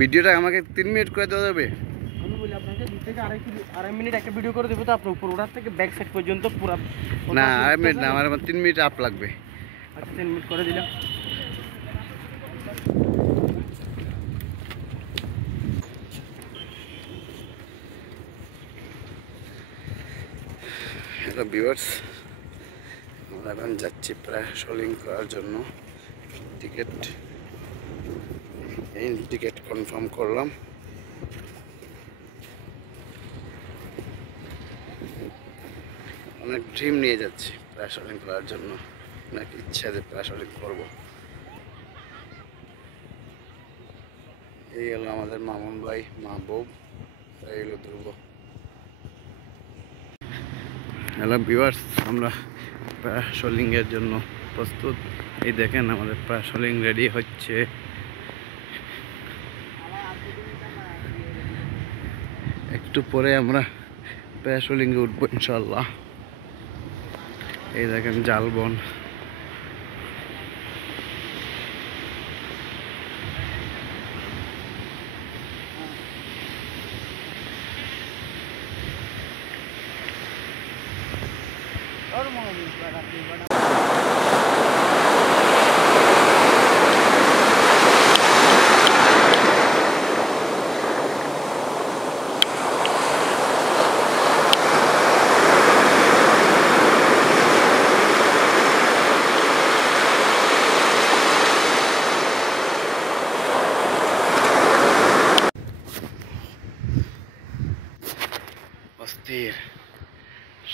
ভিডিওটা আমাকে 3 মিনিট করে দেওয়া যাবে? আমি বলি আপনাকে 2 থেকে আড়াই মিনিট একটা ভিডিও করে দেবো, তো আপনি উপর ওঠার থেকে ব্যাক সাইড পর্যন্ত পুরো। না, আড়াই মিনিট না, আমার 3 মিনিট আপ লাগবে। আচ্ছা 3 মিনিট করে দিলাম। হ্যালো ভিউয়ার্স, আমরা এখন যাচ্ছি প্রায় সোলিং করার জন্য। টিকিট কনফার্ম করলাম। অনেক ড্রিম নিয়ে যাচ্ছি প্রায় সোলিং করার জন্য, অনেক ইচ্ছা যে প্রায় সোলিং করবো। এই হলো আমাদের মামুন ভাই, মাহবুব, এই হলো ধ্রুব। হ্যালো ভিউয়ার্স, আমরা প্যারাসোলিংয়ের জন্য প্রস্তুত। এই দেখেন আমাদের প্যারাসোলিং রেডি হচ্ছে। একটু পরে আমরা প্যারাসোলিংয়ে উঠবো ইনশাল্লাহ। এই দেখেন জালবন। অস্থির,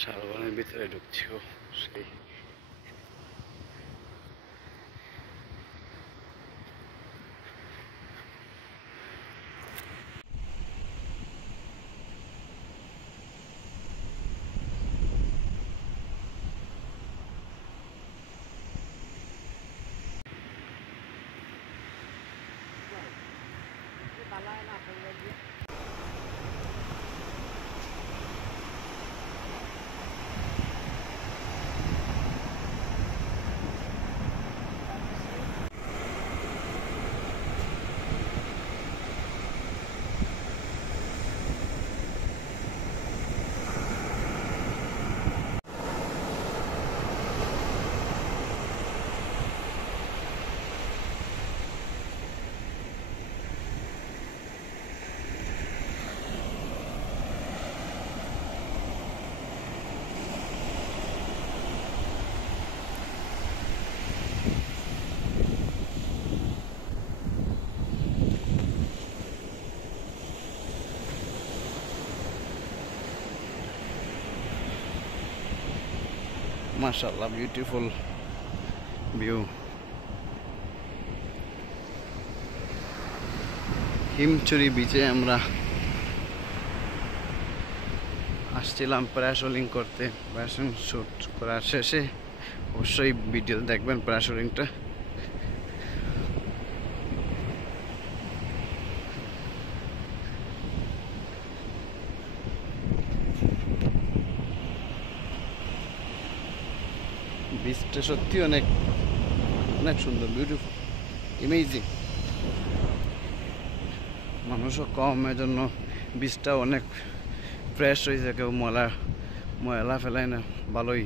শালবনের ভিতরে ঢুকছি। সেই মাশাআল্লাহ, বিউটিফুল ভিউ। হিমচুরি বিচে আমরা আসছিলাম প্যারাসোলিং করতে। প্যারাসোলিং শ্যুট করার শেষে অবশ্যই ভিডিও দেখবেন প্যারাসোলিংটা। বিচটা সত্যি অনেক অনেক সুন্দর, বিউটিফুল, ইমেজিং। মানুষও কম, এজন্য বিচটা অনেক ফ্রেশ হয়েছে, কেউ ময়লা ফেলায় না, ভালোই।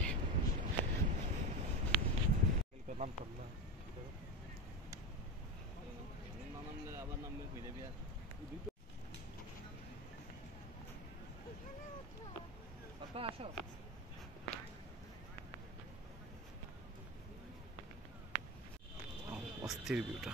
অস্থির ভিউটা।